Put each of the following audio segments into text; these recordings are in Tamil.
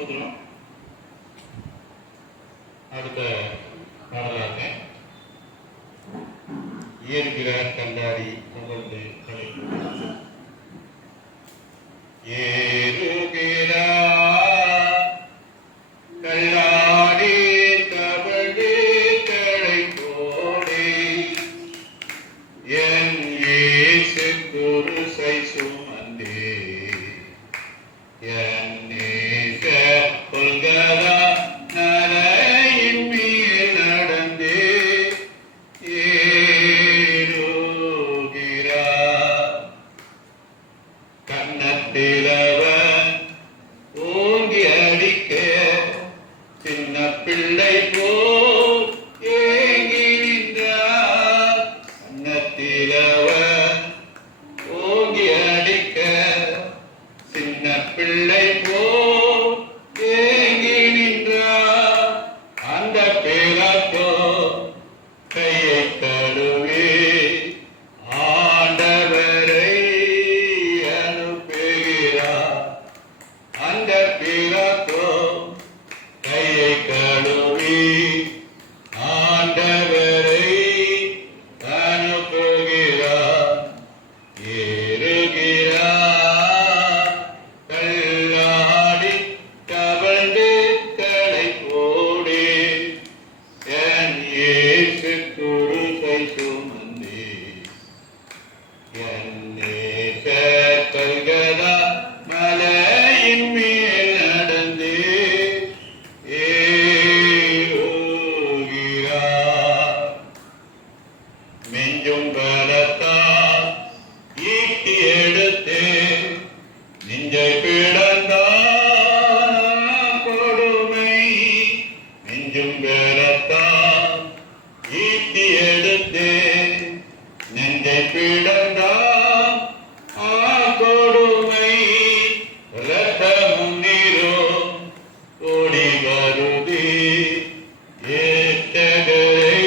சோதரம். அடுத்த பாடலாக ஏறுகிறார் கண்டாடி தொடர்ந்து தலைப்பு ஏறுகிறார் கல்லாடி தவடு களைப்போடே என் இயேசு குருசை சுமந்தே என் நேச கொள்கதா நரையின் மேல் நடந்தே ஏறுகிறார் கன்னத்திலவன் ஓங்கி அடிக்க சின்ன பிள்ளை போல் ஏங்கி நின்றார் கன்னத்திலவன் ஓங்கி அடிக்க சின்ன பிள்ளை போல் ஏங்கி நின்றார் அந்த பேராட்டோ கையை தழுவி ஆண்டவரை அனுப்புகிறார் அந்த பேராட்டோ கையை கழுவி ஆண்டவரை அனுப்புகிறார் ஏறுகிறார் கல்லாடி கவழ்ந்து களைப்போடே என் இயேசு குருசை சுமந்தே என் நேச கல்கதா மலையின் மேல் நடந்தே ஏறுகிறார் மெஞ்சும் பலத்தால் ஈட்டி எடுத்து நெஞ்சை பிளந்தான் கொடுமை மெஞ்சும் பலத்தால் ஈட்டி எடுத்து நெஞ்சை பிளந்தான் கொடுமை இரத்தமும் நீரும் ஓடி வருதே ஏற்றகரை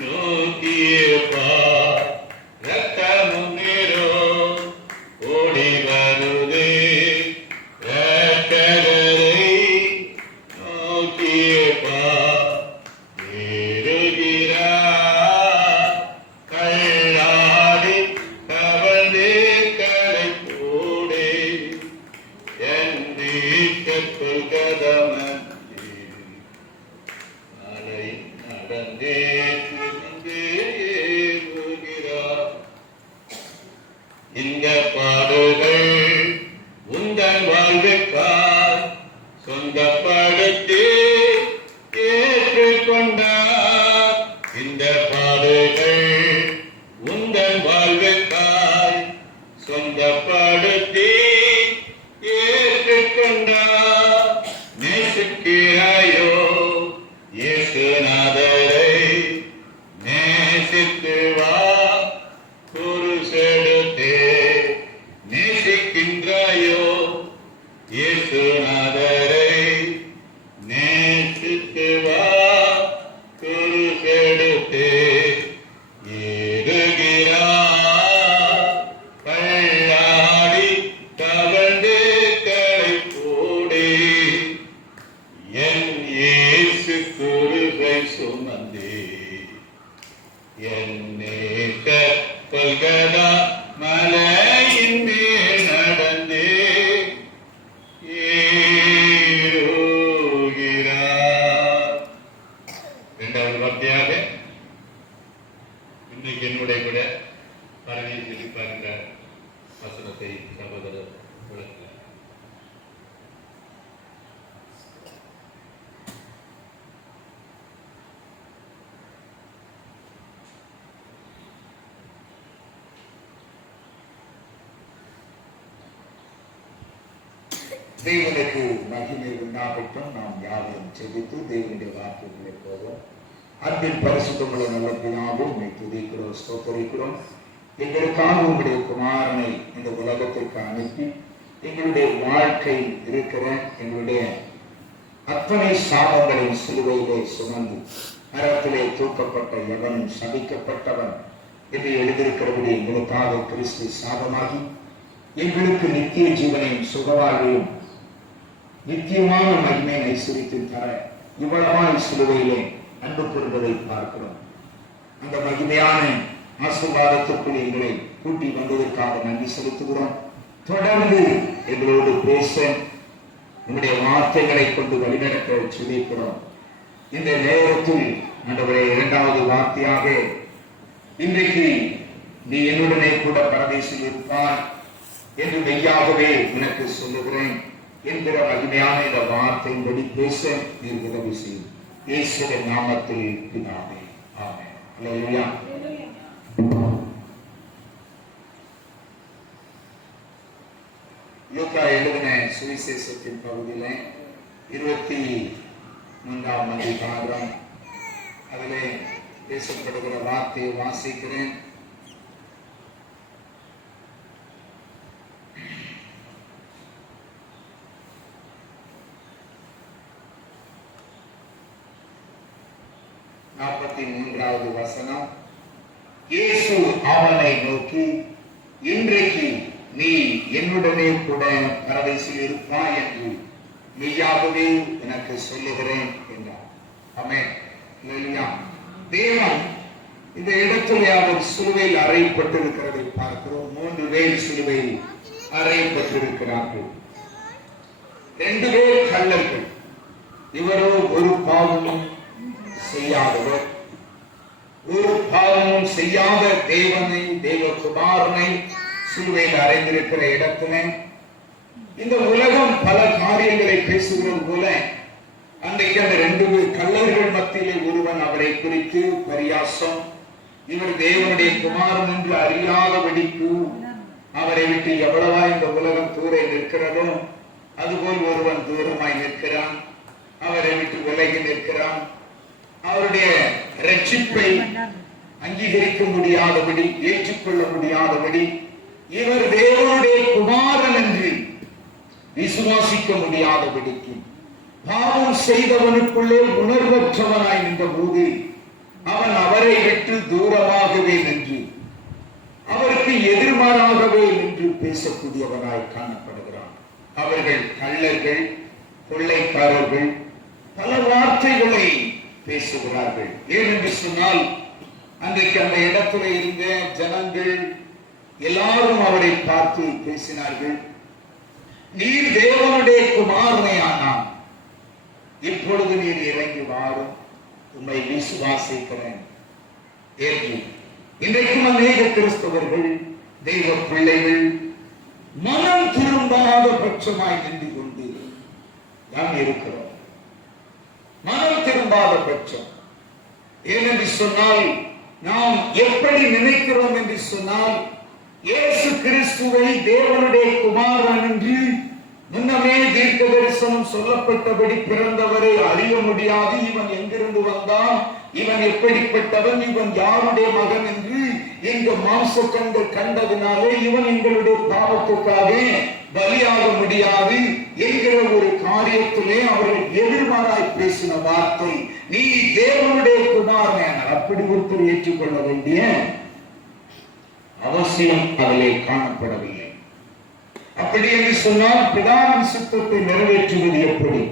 நோக்கிய பார் இரத்தமும் நீரும் ஓடி வருதே ஏற்றகரை நோக்கிய பார் ஏறுகிறார் கல்லாடி கவழ்ந்து களைப்போடே என் நீக்கத்துள் கதமன்றி நாளை நடந்தே திரும்பே ஏறுகிறார் இந்த பாடுகள் உந்தன் வாழ்வுக்காய் சொந்தப்படுத்தி ஏற்றுக்கொண்டார் இந்த பாடுகள் உந்தன் வாழ்வுக்காய் சொந்தப்படுத்தி ஏற்றுக்கொண்டார் நேசிக்கிறாயோ இயேசுநாதரை நேசித்து வா குருசெடுத்தே நேசிக்கின்றாயோ இயேசுநாதரை நேசித்து வா குருசெடுத்தே ஏறுகிறார் கல்லாடி கவழ்ந்து களைப்போடே என் இயேசு குருசை சுமந்தே என் நேச கொள்கதா மலையின் மேல் நடந்தே ஏறுகிறார். இரண்டாவது வார்த்தையாக இன்னைக்கு என்னுடைய கூட பரவியை சிரிப்பார்கின்ற வசனத்தை சகோதரர் விளக்க தேவனுக்கு மகிமை உண்டாகட்டும். நாம் யாரும் செபித்து தேவனுடைய வார்த்தைகளை போதும். அன்பின் பரிசுத்தமுள்ள நல்ல பிதாவே, உம்மை துதிக்கிறோம், ஸ்தோத்திரிக்கிறோம். எங்களுக்காக உங்களுடைய குமாரனை இந்த உலகத்திற்கு அனுப்பி எங்களுடைய வாழ்க்கை இருக்கிற எங்களுடைய அத்தனை சாபங்களின் சிலுவையிலே சுமந்து மரத்திலே தூக்கப்பட்ட எவனும் சபிக்கப்பட்டவன் என்று எழுதியிருக்கிறபடி எங்களுக்காக கிறிஸ்து சாபமாகி எங்களுக்கு நித்திய ஜீவனையும் சுகவாழ்வையும் நித்தியமான மகிமை ஐஸ்வரியத்தை தர இவ்வளவாய் சிலுவையிலே அன்பு கூறுவதை பார்க்கிறோம். அந்த மகிமையான ஆசீர்வாதத்திற்குள் எங்களை கூட்டி வந்ததற்காக நன்றி செலுத்துகிறோம். தொடர்ந்து எங்களோடு பேச உங்களுடைய வார்த்தைகளை கொண்டு வழிநடத்த சொல்லியிருக்கிறோம். இந்த நேரத்தில் ஆண்டவரே, இரண்டாவது வார்த்தையாக இன்றைக்கு நீ என்னுடனே கூட பரதேசில் இருப்பாய் என்று மெய்யாகவே எனக்கு சொல்லுகிறேன் என்கிற மகிமையான இந்த வார்த்தையின்படி பேச நீர் உதவி செய்யும். இயேசுவின் நாமத்தில் பிதாவே, ஆமென். அல்லேலூயா. லூக்கா எழுதின சுவிசேஷத்தின் பகுதியில 23ஆம் அதிகாரம் அதிலே பேசப்படுகிற வார்த்தையை வாசிக்கிறேன். மூன்றாவது வசனம். இயேசு அவனை நோக்கி, இன்றைக்கு நீ என்னுடனே கூட பரதேசில் இருப்பாய் என்று மெய்யாகவே எனக்கு சொல்லுகிறேன் என்றார். ஆமென். அல்லேலூயா. தேவன் இந்த இடத்தில் அவர் சிலுவையில் அறையப்பட்டிருக்கிறதை பார்க்கிறோம். 3 பேர் சிலுவையில் அறையப்பட்டிருக்கிறார்கள். 2 பேர் கள்ளர்கள். இவரோ ஒரு பாவமும் செய்யாதவர், ஒரு பாவமும் செய்யாத தேவனை, தேவகுமாரனை சிலுவையில் அறைந்திருக்கிற இடத்துல இந்த உலகம் பல காரியங்களை பேசுகிறது போல அன்றைக்கு அந்த 2 கள்ளர்கள் மத்தியிலே ஒருவன் அவரை குறித்து பரியாசம், இவர் தேவனுடைய குமாரன் என்று அறியாதபடிக்கு அவரை விட்டு எவ்வளவா இந்த உலகம் தூர நிற்கிறதோ அதுபோல் ஒருவன் தூரமாய் நிற்கிறான், அவரை விட்டு விலகி நிற்கிறான். அவருடைய ரட்சிப்பை அங்கீகரிக்க முடியாதபடி, ஏற்றுக்கொள்ள முடியாதபடி, இவர் தேவனுடைய குமாரன் என்று விசுவாசிக்க முடியாதபடிக்கு பாவம் செய்தவனுக்குள்ளே உணர்வற்றவனாய் நின்ற போது அவன் அவரை விட்டு தூரமாகவே நின்று அவருக்கு எதிர்மாறாகவே நின்று பேசக்கூடியவனாய் காணப்படுகிறான். அவர்கள் கள்ளர்கள், கொள்ளைக்காரர்கள், பல வார்த்தைகளை பேசுகிறார்கள். ஏனென்று சொன்னால் அன்றைக்கு அந்த இடத்துல இருந்த ஜனங்கள் எல்லாரும் அவரை பார்த்து பேசினார்கள், நீர் தேவனுடைய குமாரனை ஆனான், இப்பொழுது நீர் இறங்கி வாரும், உம்மை விசுவாசிக்கிறேன் என்று. இன்றைக்கும் அநேக கிறிஸ்தவர்கள், தெய்வ பிள்ளைகள் மனம் திரும்பாத பட்சமாய் நின்று கொண்டு நாம் இருக்கிறோம். மனம் திரும்பாத பட்சம். ஏனென்று சொன்னால் நாம் எப்படி நினைக்கிறோம் என்று சொன்னால், இயேசு கிறிஸ்துவை தேவனுடைய குமாரன் என்று முன்னமே தீர்க்க தரிசனம் சொல்லப்பட்டபடி பிறந்தவரை அறிய முடியாது. இவன் எங்கிருந்து வந்தான், இவன் எப்படிப்பட்டவன், இவன் யாருடைய மகன் என்று இந்த மாம்ச கண்கள் கண்டதினாலே இவன் எங்களுடைய பாவத்துக்காக பலியாக முடியாது என்கிற ஒரு காரியத்திலே அவர்கள் எதிர்மாறாய் பேசின வார்த்தை, நீ தேவனுடைய குமாரன். அப்படி ஒருத்தர் ஏற்றுக்கொள்ள வேண்டிய அவசியம் அதிலே காணப்படவில்லை. அப்படி என்று சொன்னால் பிதாவின் சித்தத்தை நிறைவேற்றுவது எப்படி?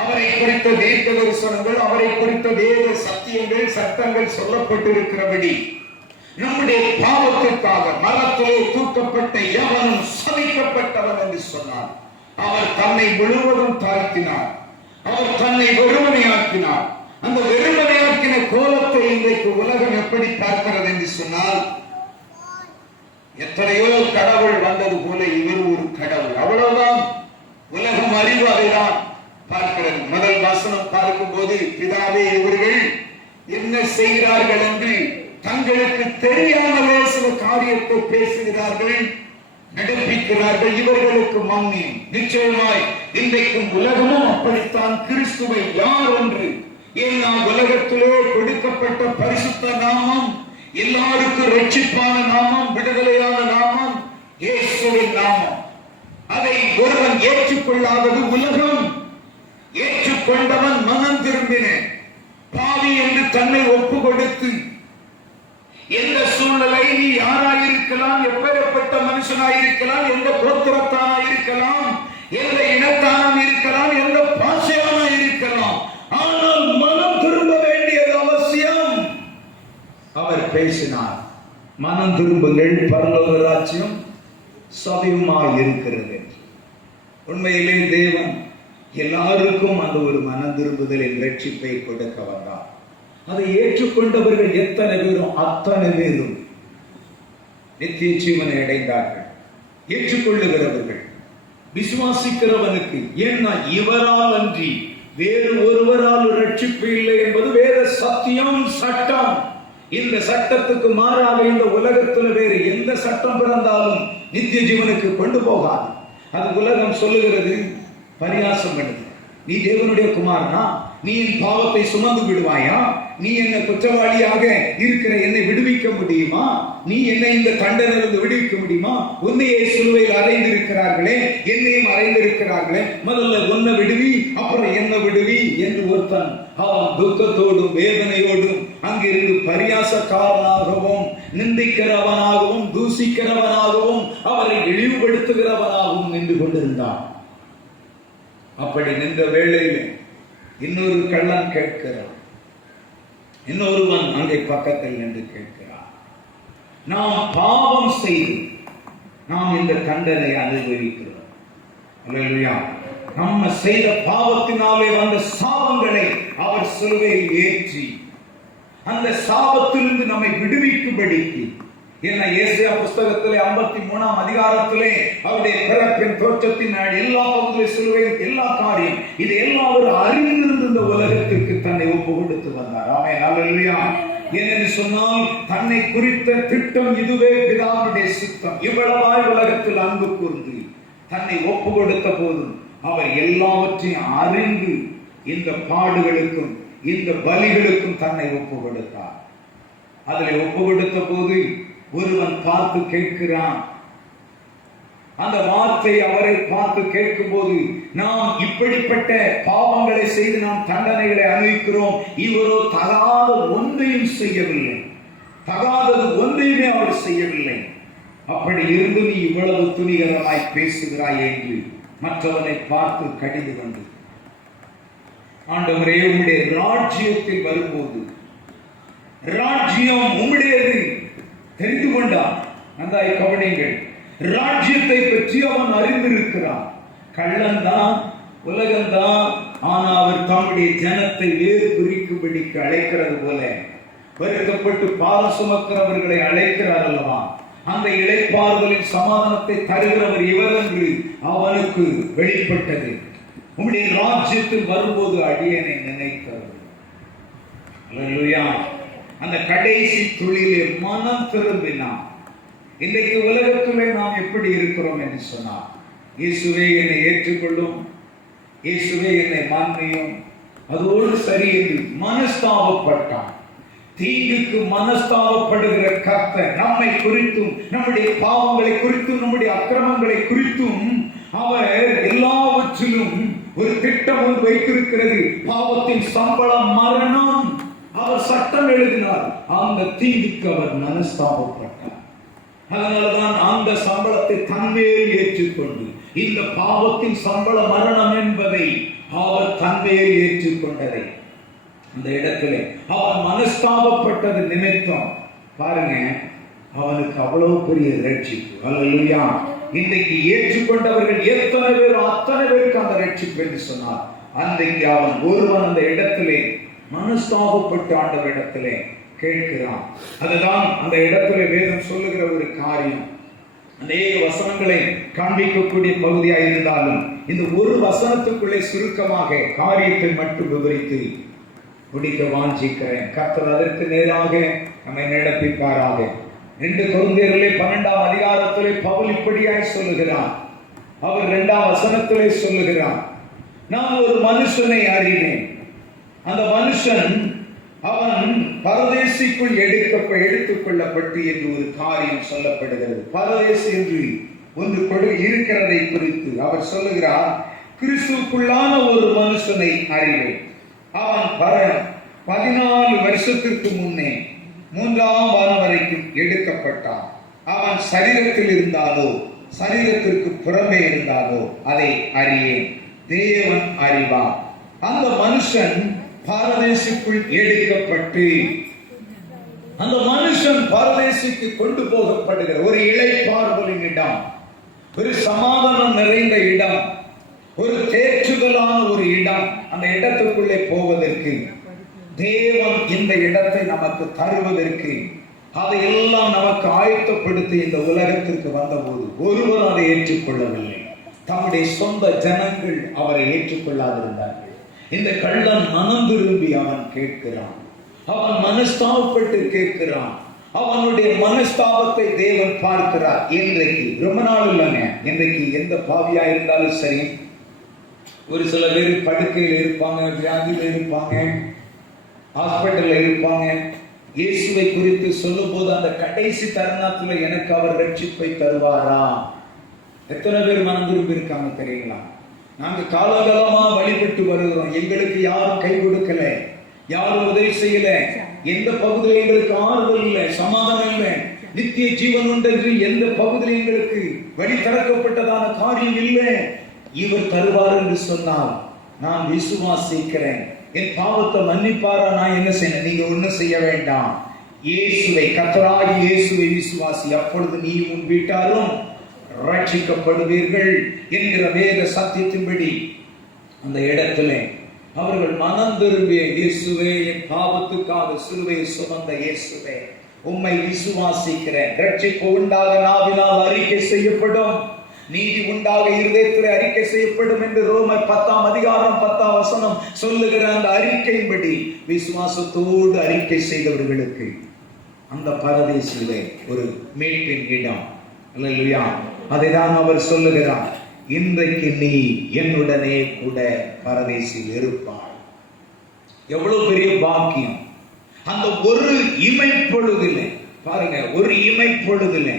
அவரை குறித்த தீர்க்க தரிசனங்கள், அவரை குறித்த வேத சத்தியங்கள், சட்டங்கள் சொல்லப்பட்டிருக்கிறபடி நம்முடைய பாவத்திற்காக மரத்திலே தூக்கப்பட்ட எவனும் சபிக்கப்பட்டவன் என்று சொன்னார். அவர் தன்னை முழுவதும் தாழ்த்தினார், அவர் தன்னை வெறுமனையாக்கினார். அந்த வெறுமனையாக்கின கோலத்தை இன்றைக்கு உலகம் எப்படி பார்க்கிறது என்று சொன்னால், எத்தனையோ கடவுள் வந்தது போல இவர் ஒரு கடவுள், அவ்வளவுதான். உலகம் அறிவு அதைதான் பார்க்கிறது. முதல் வசனம் பார்க்கும் போது, பிதாவே இவர்கள் என்ன செய்கிறார்கள் என்று தங்களுக்கு தெரியாமலே சில காரியத்தை பேசுகிறார்கள், நடப்பிக்கிறார்கள். இவர்களுக்கு மன்னியும். நிச்சயமாய் இன்றைக்கும் உலகமும் அப்படித்தான் கிறிஸ்துவை யார் என்று, ஏன்னா உலகத்திலே கொடுக்கப்பட்ட பரிசுத்த நாமம், எல்லாருக்கும் ரட்சிப்பான நாமம், விடுதலையான நாமம் இயேசுவின் நாமம். அதை ஒருவன் ஏற்றுக்கொள்ளாதது உலகம். ஏற்றுக்கொண்டவன் மனம் திரும்பின பாவி என்று தன்னை ஒப்பு கொடுத்து, எந்த சூழ்நிலை நீ யாராயிருக்கலாம், எப்பேற்பட்ட மனுஷனாயிருக்கலாம், எந்த கோத்திரத்தானாயிருக்கலாம், எந்த இனத்தானாக இருக்கலாம், பேசினார். மனம் திரும்புங்கள், பரலோக ராஜ்யம் சமீபமாய் இருக்கிறது. உண்மையிலே தேவன் எல்லாருக்கும் அந்த ஒரு மனம் திரும்புதலின் ரட்சிப்பை கொடுக்க வந்தார். அதை ஏற்றுக்கொண்டவர்கள் எத்தனை பேரும் அத்தனை பேரும் நித்திய ஜீவனை அடைந்தார்கள். ஏற்றுக்கொள்ளுகிறவர்கள், விசுவாசிக்கிறவனுக்கு, ஏன்னா இவரால் அன்றி வேறு ஒருவரால் ரட்சிப்பு இல்லை என்பது வேத சத்தியம், சட்டம். இந்த சட்டத்துக்கு மாறாக இந்த உலகத்தில் வேறு எந்த சட்டம் பிறந்தாலும் நித்திய ஜீவனுக்கு கொண்டு போகாது. அது உலகம் சொல்லுகிறது, பரியாசம் பண்ணுது. நீ தேவனுடைய குமாரனா? நீ என் பாவத்தை சுமந்து விடுவாயா? நீ என்ன குற்றவாளியாக இருக்கிற என்னை விடுவிக்க முடியுமா? நீ என்னை இந்த தண்டனையிலிருந்து விடுவிக்க முடியுமா? உன்னையே சிலுவையில் அறைந்திருக்கிறார்களே, என்னையும் அறைந்திருக்கிறார்களே, முதல்ல உன்னை விடுவி, அப்புறம் என்ன விடுவி என்று ஒருத்தன் அவன் துக்கத்தோடும் வேதனையோடும் அங்கிருந்து பரியாசக்காரனாகவும் நிந்திக்கிறவனாகவும் தூசிக்கிறவனாகவும் அவரை இழிவுபடுத்துகிறவனாகவும் நின்று கொண்டிருந்தான். அப்படி நின்ற வேளையில் இன்னொரு கள்ளன் கேட்கிறான். இன்னொருவன் அங்கே பக்கத்தில் நின்று கேட்கிறான், நாம் பாவம் செய்து நாம் இந்த தண்டனை அனுபவிக்கிறோம். அல்லேலூயா. நம்ம செய்த பாவத்தினாலே வந்த சாபங்களை அவர் சிலுவையில் ஏற்றி அந்த சாபத்திலிருந்து நம்மை விடுவிக்கும்படிக்கு, என்ன ஏசாயா புஸ்தகத்திலே 53ஆம் அதிகாரத்திலே அவருடைய பிறப்பின் தோற்றத்தின் எல்லா பகுதியிலும் சிலுவையில் எல்லா காரியம் இது எல்லாம் அவர் அறிந்திருந்த இந்த உலகத்திற்கு தன்னை ஒப்பு கொடுத்து வந்தார். ஆமென், அல்லேலூயா. ஏனென்று சொன்னால் தன்னை குறித்த திட்டம் இதுவே, பிதாவுடைய சித்தம். இவ்வளவாய் உலகத்தில் அன்பு கூர்ந்து தன்னை ஒப்பு கொடுத்த போதும் அவர் எல்லாவற்றையும் அறிந்து இந்த பாடுகளுக்கும் இந்த பலிகளுக்கும் தன்னை ஒப்பு கொடுத்தார். அதில் ஒப்பு கொடுத்த போது ஒருவன் பார்த்து கேட்கிறான். அந்த வார்த்தை அவரை பார்த்து கேட்கும் போது, நாம் இப்படிப்பட்ட பாவங்களை செய்து நாம் தண்டனைகளை அனுபவிக்கிறோம், இவரோ தகாத ஒன்றையும் செய்யவில்லை, தகாதது ஒன்றையுமே அவர் செய்யவில்லை. அப்படி இருந்து நீ இவ்வளவு துணிகரமாய் பேசுகிறாய் என்று மற்றவனை பார்த்து கடிந்து கொண்டு, ஆண்டவரே உம்முடைய ராஜ்யத்தில் வரும்போது ராஜ்யம் உம்முடையது தெரிந்து கொண்டான். நன்றாய் கவனிங்கள், ராஜ்யத்தை பற்றி அவன் அறிந்திருக்கிறான். கள்ளந்தான், உலகம்தான். ஆனா அவர் தம்முடைய ஜனத்தை வேறு குறிக்கும்படிக்கு அழைக்கிறது போல வருத்தப்பட்டு பாரம் சுமக்கிறவர்களை அழைக்கிறார் அல்லவா? அந்த இளைப்பாறுதலின் சமாதானத்தை தருகிறவர் இவர் என்று அவனுக்கு வெளிப்பட்டது. உம்முடைய ராஜ்யத்தில் வரும்போது அடியனை நினைக்கிறது. அல்லேலூயா. அந்த கடைசி துளியிலே மனம் திரும்பினான். இன்றைக்கு உலகத்திலே நாம் எப்படி இருக்கிறோம் என்று சொன்னார், இயேசுவே என்னை ஏற்றுக்கொள்ளும், இயேசுவே என்னை மான்மையும், அதோடு சரி என்று மனஸ்தாபப்பட்டான். தீங்குக்கு மனஸ்தாபப்படுகிற கர்த்தர் நம்மை குறித்தும் நம்முடைய பாவங்களை குறித்தும் நம்முடைய அக்கிரமங்களை குறித்தும் அவர் எல்லாவற்றிலும் ஒரு திட்டம் ஒன்று வைத்திருக்கிறது. பாவத்தின் சம்பளம் மரணம். அவர் சட்டம் எழுதினார், அந்த தீங்குக்கு அவர் மனஸ்தாபப்பட்டார். அதனால்தான் அந்த சம்பளத்தை தன்மேல் ஏற்றுக்கொண்டு இந்த பாவத்தின் சம்பள மரணம் என்பதை அவர் தன்மேல் ஏற்றுக்கொண்டதை அந்த இடத்திலே அவன் மனஸ்தாபப்பட்டது நிமித்தம் பாருங்க, அவனுக்கு அவ்வளவு பெரிய ரட்சிப்பு. அல்லேலூயா. இன்றைக்கு ஏற்றுக்கொண்டவர்கள் எத்தனை பேர், அத்தனை பேருக்கு அந்த ரட்சிப்பு என்று சொன்னார். அன்றைக்கு அவன் ஒருவன் அந்த இடத்திலே மனஸ்தாபப்பட்டு ஆண்டவர் இடத்திலே கேட்கிறான். அதுதான் அந்த இடத்திலே வேதம் சொல்லுகிற ஒரு காரியம். அநேக வசனங்களை காண்பிக்கக்கூடிய பகுதியாக இருந்தாலும் இந்த ஒரு வசனத்துக்குள்ளே சுருக்கமாக காரியத்தை மட்டும் விவரித்து முடிக்க வாஞ்சிக்கிறேன். கர்த்தர் அதற்கு நேராக நம்மை நடப்பிப்பாராக. 2 கொரிந்தியரிலே 12ஆம் அதிகாரத்திலே பவுல் இப்படியாய் சொல்லுகிறான். அவர் 2ஆம் வசனத்திலே சொல்லுகிறான், நான் ஒரு மனுஷனை அறிவேன், அந்த மனுஷன் அவன் பரதேசிக்குள் எடுத்துக் கொள்ளப்பட்டு என்று ஒரு காரியம் சொல்லப்படுகிறது. பரதேசி என்று ஒன்று இருக்கிறதை குறித்து அவர் சொல்லுகிறார், கிறிஸ்துவுக்குள்ளான ஒரு மனுஷனை அறிவேன், அவன் 14 வருஷத்திற்கு முன்னே 3ஆம் வானம் வரைக்கும் எடுக்கப்பட்டான். அவன் சரீரத்தில் இருந்தாலோ சரீரத்திற்கு புறமே இருந்தாலோ அதை அறியேன், தேவன் அறிவான். அந்த மனுஷன் பாரதேசிக்குள் எடுக்கப்பட்டு அந்த மனுஷன் பரதேசிக்கு கொண்டு போகப்படுகிற ஒரு இளைப்பாறுதலின் இடம், ஒரு சமாதானம் நிறைந்த இடம், ஒரு தேற்றுதலான ஒரு இடம். அந்த இடத்துக்குள்ளே போவதற்கு தேவன் இந்த இடத்தை நமக்கு தருவதற்கு அதையெல்லாம் நமக்கு ஆயத்தப்படுத்தி இந்த உலகத்திற்கு வந்தபோது ஒருவர் அதை ஏற்றுக்கொள்ளவில்லை. தம்முடைய சொந்த ஜனங்கள் அவரை ஏற்றுக்கொள்ளாதிருந்தார்கள். இந்த கள்ளன் மனம் திரும்பி அவன் கேட்கிறான், அவன் மனஸ்தாபப்பட்டு கேட்கிறான். அவனுடைய மனஸ்தாபத்தை தேவன் பார்க்கிறார். இன்றைக்கு ரொம்ப நாள் இல்லைங்க, இன்றைக்கு எந்த பாவியா இருந்தாலும் சரி, ஒரு சில பேர் படுக்கையில் இருப்பாங்க, வியாதியில் இருப்பாங்க, ஹாஸ்பிட்டல்ல இருப்பாங்க. இயேசுவை குறித்து சொல்லும் போது அந்த கடைசி தருணத்துல எனக்கு அவர் ரட்சிப்பை தருவாரா? எத்தனை பேர் மனம் திரும்பி இருக்காங்க தெரியுங்களா? நாங்க காலகாலமா வழிபட்டு வருகிறோம், எங்களுக்கு யாரும் கை கொடுக்கல, யாரும் உதவி செய்யல, எந்த பகுதியில் எங்களுக்கு ஆறுதல் இல்லை, சமாதானம் இல்லை, நித்திய ஜீவன் உண்டு எந்த பகுதியில் எங்களுக்கு வழி திறக்கப்பட்டதான காரியம் இல்லை. இவர் தருவார் என்று சொன்னால் நான் விசுவாசிக்கிறேன். என் பாவத்தை மன்னிப்பாரா? நான் என்ன செய்யணும்? நீங்க ஒண்ணும் செய்ய வேண்டாம். இயேசுவை, கர்த்தராகிய இயேசுவை விசுவாசி, அப்பொழுது நீ உன் வீட்டாரும் ரட்சிக்கப்படுவீர்கள் என்கிற வேத சத்தியத்தின்படி அந்த இடத்திலே அவர்கள் மனம் திரும்பிய இயேசுவே, என் பாவத்துக்காக சிலுவையை சுமந்த இயேசுவே, உம்மை விசுவாசிக்கிறேன். ரட்சிப்பு உண்டாக நாவினால் அறிக்கை செய்யப்படும், நீதி உண்டாக இருதயத்தில் அறிக்கை செய்யப்படும் என்று ரோமர் 10ஆம் அதிகாரம் 10ஆம் வசனம் சொல்லுகிற அந்த அறிக்கையின்படி விசுவாசத்தோடு அறிக்கை செய்தவர்களுக்கு அந்த பரதேசிலே ஒரு மீட்பின் இடம். அல்லேலூயா. அதைதான் அவர் சொல்லுகிறார், இன்றைக்கு நீ என்னுடனே கூட பரதேசில் இருப்பாய். எவ்வளவு பெரிய பாக்கியம்! அந்த ஒரு இமைப்பொழுதிலே பாருங்க, ஒரு இமைப்பொழுதிலே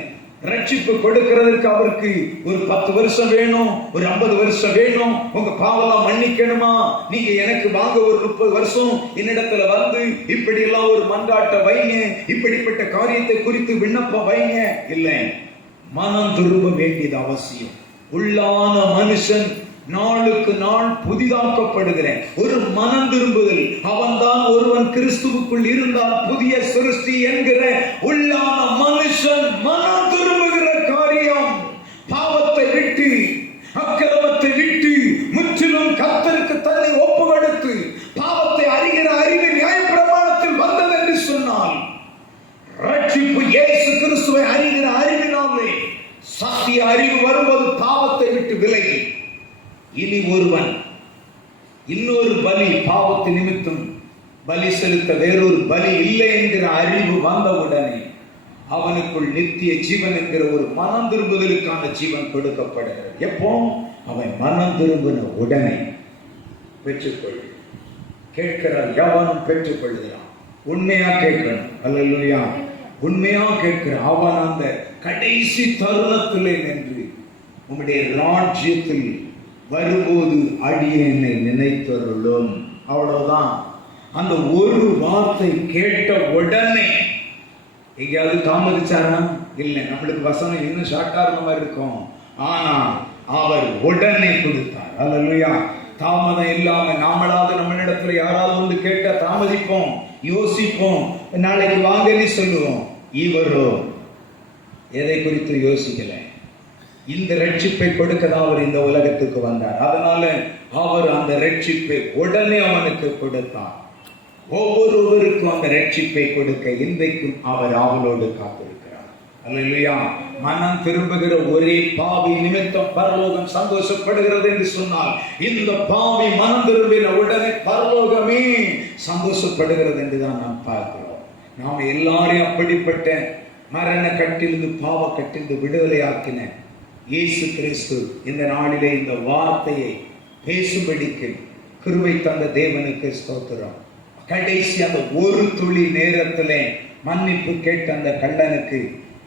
ரட்சிப்பு கொடுக்கிறதுக்கு அவருக்கு ஒரு 10 வருஷம் வேணும், ஒரு 50 வருஷம் வேணும். உங்க பாவெல்லாம் மன்னிக்கணுமா? நீங்க எனக்கு வாங்க ஒரு 30 வருஷம் என்னிடத்துல வந்து இப்படி எல்லாம் ஒரு மன்றாட்ட வைங்க, இப்படிப்பட்ட காரியத்தை குறித்து விண்ணப்பம் வைங்க. இல்லை, மனம் திரும்ப வேண்டியது அவசியம். உள்ளான மனுஷன் நாளுக்கு நாள் புதிதாக்கப்படுகிற ஒரு மனம் திரும்புதல். அவன்தான் ஒருவன் கிறிஸ்துவுக்குள் இருந்தால் புதிய சிருஷ்டி என்கிற உள்ளான மனுஷன் மனம் திரும்புகிற காரியம். பாவத்தை விட்டு, அக்கிரமத்தை விட்டு முற்றிலும் கர்த்தருக்கு தன்னை ஒப்பு கொடுத்து பாவத்தை அறிகிற அறிவு நியாயப்பிரமாணத்தில் வந்தது என்று சொன்னால், ரட்சிப்பு இயேசு கிறிஸ்துவை அறிகிற அறிவினாலே சத்திய அறிவு வருவது பாவத்தை விட்டு விலகி இனி ஒருவன் இன்னொரு பலி, பாவத்து நிமித்தம் பலி செலுத்த வேறொரு பலி இல்லை என்கிற அறிவு வந்தவுடனே அவனுக்குள் நித்திய ஜீவன் என்கிற ஒரு மனம் திரும்புதலுக்கான ஜீவன் கொடுக்கப்படுகிறது. எப்போ? அவன் மனம் திரும்பின உடனே பெற்றுக்கொள். கேட்கிறான், எவனும் பெற்றுக்கொள்கிறான். உண்மையா கேட்கணும். அல்லேலூயா. உண்மையா கேட்கிறான். அவன் அந்த கடைசி தருணத்திலே நின்று உம்முடைய ராஜ்யத்தில் வரும்போது அடியேனை நினைத்தருளும். அவ்வளவுதான். அந்த ஒரு வார்த்தை கேட்ட உடனே எங்கேயாவது தாமதிச்சாரா? இல்லை. நம்மளுக்கு வசனம் இன்னும் ஷார்ட்டா இருந்த மாதிரி இருக்கும். ஆனா அவர் உடனே கொடுத்தார். அல்லேலூயா. தாமதம் இல்லாம நாமளாவது நம்மளிடத்துல யாராவது வந்து கேட்டா தாமதிப்போம், யோசிப்போம், நாளைக்கு வாங்கன்னு சொல்லுவோம். இவரோ எதை குறித்து யோசிக்கல. இந்த ரட்சிப்பை கொடுக்கதான் அவர் இந்த உலகத்துக்கு வந்தார். அதனால அவர் அந்த ரட்சிப்பை உடனே அவனுக்கு கொடுத்தார். ஒவ்வொருவருக்கும் அந்த ரட்சிப்பை கொடுக்க இன்றைக்கும் அவர் ஆவலோடு காத்திருக்கிறார். அல்லேலூயா. மனம் திரும்புகிற ஒரே பாவி நிமித்தம் பரலோகம் சந்தோஷப்படுகிறது என்று சொன்னால், இந்த பாவி மனம் திரும்பின உடனே பரலோகமே சந்தோஷப்படுகிறது என்றுதான் நாம் பார்க்கிறோம். நாம் எல்லாரையும் அப்படிப்பட்ட மரண கட்டிலிருந்து, பாவ கட்டிலிருந்து விடுதலையாக்கின இயேசு கிறிஸ்து இந்த நாளிலே இந்த வார்த்தையை பேசும்படிக்கு கிருபை தந்த தேவனுக்கு ஸ்தோத்திரம். கடைசி அந்த ஒரு துளி நேரத்திலே மன்னிப்பு கேட்ட அந்த கள்ளனுக்கு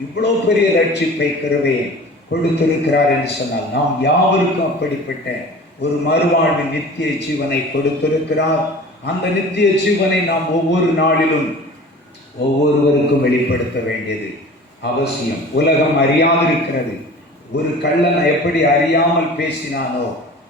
இவ்வளவு பெரிய ரட்சிப்பை கிருபையை கொடுத்திருக்கிறார் என்று சொன்னால், நாம் யாவருக்கும் அப்படிப்பட்ட ஒரு மறுவாழ்வின் நித்திய ஜீவனை கொடுத்திருக்கிறார். அந்த நித்திய ஜீவனை நாம் ஒவ்வொரு நாளிலும் ஒவ்வொருவருக்கும் வெளிப்படுத்த வேண்டியது அவசியம். உலகம் அறியாதிருக்கிறது. ஒரு கள்ளன் எப்படி அறியாமல் பேசினானோ,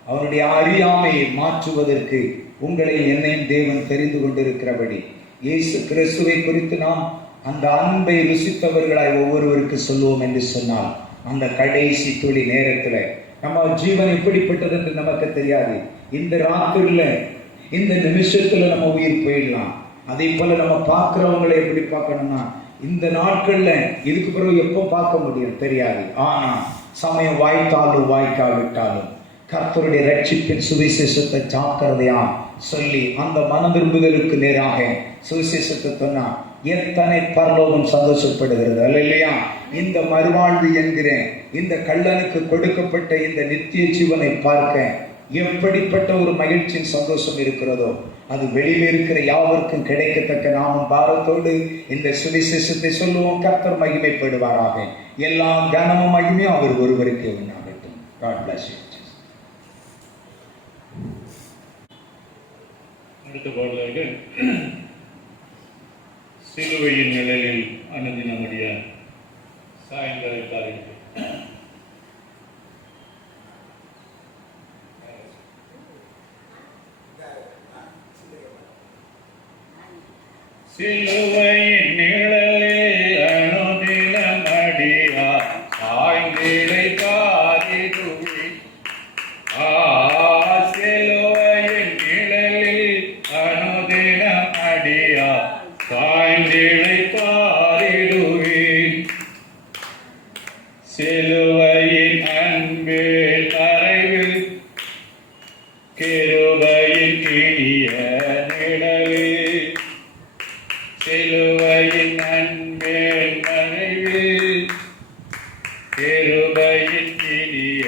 அவனுடைய அறியாமையை மாற்றுவதற்கு உங்களை என்னையும் தேவன் தெரிந்து கொண்டிருக்கிறபடி, இயேசு கிறிஸ்துவை குறித்து நாம் அந்த அன்பை ருசித்தவர்களாய் ஒவ்வொருவருக்கு சொல்லுவோம் என்று சொன்னால், அந்த கடைசி துளி நேரத்தில் நம்ம ஜீவன் எப்படிப்பட்டது என்று நமக்கு தெரியாது. இந்த ராத்திரில, இந்த நிமிஷத்துல நம்ம உயிர் போயிடலாம். அதே போல நம்ம பார்க்கிறவங்களை எப்படி பார்க்கணும்னா, இந்த நாட்கள்ல இதுக்கு பிறகு எப்போ பார்க்க முடியும் தெரியாது. ஆனா சமயம் வாய்த்தாலும் வாய்க்காவிட்டாலும் கர்த்தருடைய ரட்சிப்பின் சுவிசேஷத்தை ஜாக்கிரதையா சொல்லி அந்த மனம் விரும்புதலுக்கு நேராக சுவிசேஷத்தை சொன்னா எத்தனை பரலோகம் சந்தோஷப்படுகிறது அல்லையா? இந்த மறுவாழ்வு என்கிற இந்த கள்ளனுக்கு கொடுக்கப்பட்ட இந்த நித்திய ஜீவனை பார்க்க எப்படிப்பட்ட ஒரு மகிழ்ச்சியின் சந்தோஷம் இருக்கிறதோ, அது வெளியில் இருக்கிற யாவருக்கும் கிடைக்கத்தக்க நாமும் பாரத்தோடு இந்த சுவிசேஷத்தை சொல்லுவோம். கர்த்தர் மகிமைப்படுவாராக. எல்லா கனமும் மகிமையும் அவர் ஒருவருக்கே உண்டாகட்டும். God bless you. அடுத்த பாடலாக சிலுவையின் நிழலில் அனுதினமுடைய சாயந்தர காரியங்கள். சிலுவையின் நிழலில் அனுதினமடியா சாய்ந்திடை காரிடுவி. சிலுவையின் நிழலில் அனுதினமடியா சாய்ந்திடை காரிடுவி. சிலுவையின் அன்பில் அறைவில் கிருபையின் இனிய நிழலில். சிலுவையின் அன்பில் மறைவில் கிருபையின் இனிய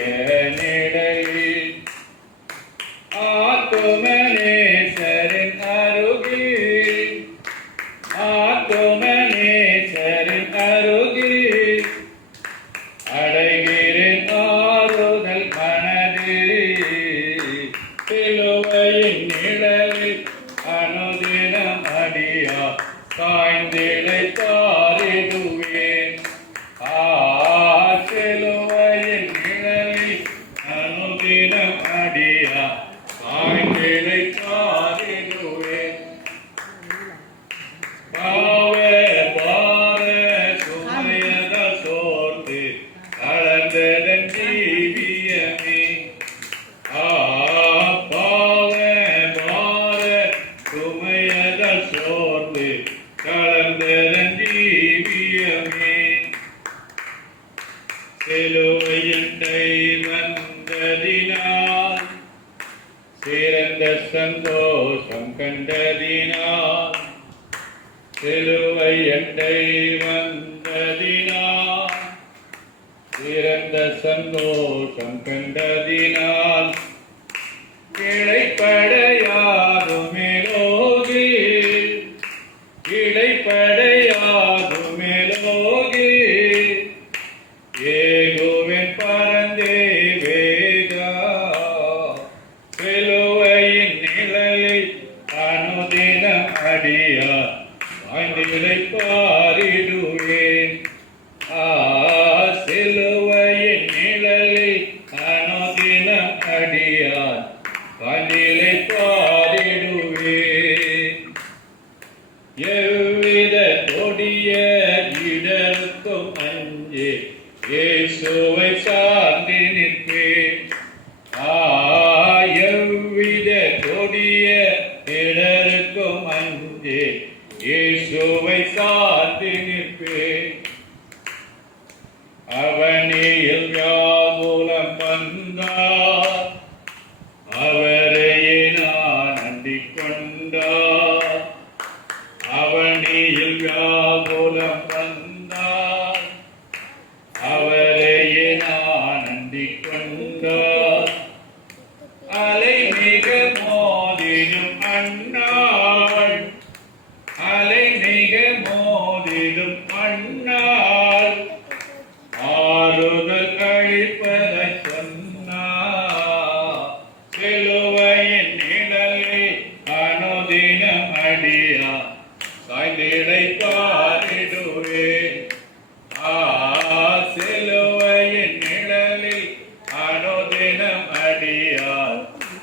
நிழலில். ஆத்துமனேசரின் அருகில், ஆத்துமனேசரின் அருகில் அடைகிறேன் ஆறுதல் மனதில். சிலுவையின் நிழலில் அனுதினம் அடியா சாய்ந்திடை தாரிடுவேன். சிலுவையின் நிழலில் அனுதினம் அடியா சாய்ந்திடை தாரிடுவேன். பாவ பார சுமையத சோர்ந்து கலந்ததன் ஜீவியமே. பாவ பார சுமையத சோர்ந்து கலந்ததன் ஜீவியமே. சிலுவையண்டை வந்ததினால் சிறந்த சந்தோஷம் கண்டதினால். சிலுவையண்டை வந்ததினால் சிறந்த சந்தோஷம் கண்டதினால். இளைப்படையாதும் மேலோகி, இளைப்படையாதும் மேலோகி ஏகுவின் பரந்தே வேகா. சிலுவையின் நிழலில் அனுதினம் அடியா சாய்ந்திடை பாரிடுவேன். சிலுவையின் நிழலில் அனுதினம் அடியா சாய்ந்திடை பாரிடுவேன். எவ்வித கொடிய இடருக்கும் அஞ்சே இயேசுவை சார்ந்து நிற்பேன். எவ்வித கொடிய இடருக்கும் அஞ்சே இயேசுவை சார்ந்து நிற்பேன். அவனியில் வியாகுலம் வந்தார், அவரையே நான் அண்டிக் கொண்டார். அவனியில் வியாகுலம் வந்தார், அவரையே நான் அண்டிக் கொண்டார். அலை மிக மோதிடும் அந்நாள், அலை மிக மோதிடும் அந்நாள் ஆறுதல் அளிப்பதை சொன்னார். சிலுவையின் நிழலில் அனுதினம் அடியா சாய்ந்திடை பாரிடுவேன். சிலுவையின் நிழலில் அனுதினம் அடியா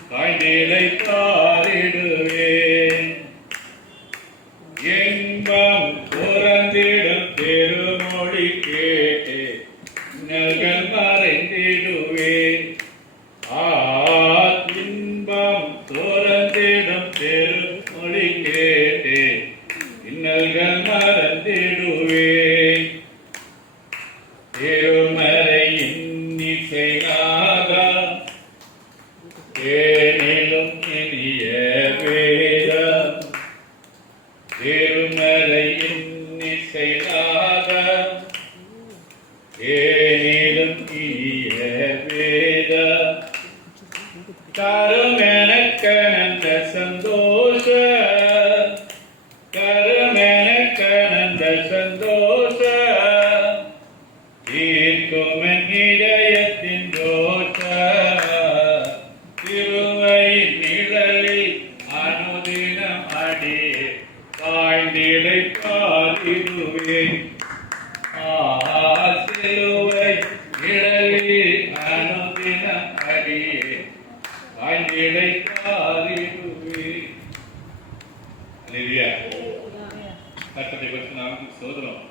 சாய்ந்திடை பாரிடுவேன். இன்பம் துறந்து மறைந்திடுவேன். இன்பம் துறந்திடும் பெருமொழி கேட்டு இன்னல்கள் மறந்திடுவேன். திருமறையின் இசைநாதா, ஏனிலும் இனிய வேதம். திருமறையின் இசைநாதா, ஏனிலும் இனிய வேதம். கருமெனக்கனந்த சந்தோஷ, கருமெனக்கனந்த சந்தோஷ, தீர்க்குமன் இதயத்தின் தோஷ. திருவையின் நிழலில் அனுதினம் அடியே காய்ந்திடை பாடிடுவேன். சிலுவை நிழலில் அனுதினம் அடியே காய்ந்திடை பாடிடுவேன். அல்லேலூயா. கர்த்தருடைய பரிசுத்த நாமத்துக்கு ஸ்தோத்திரம்.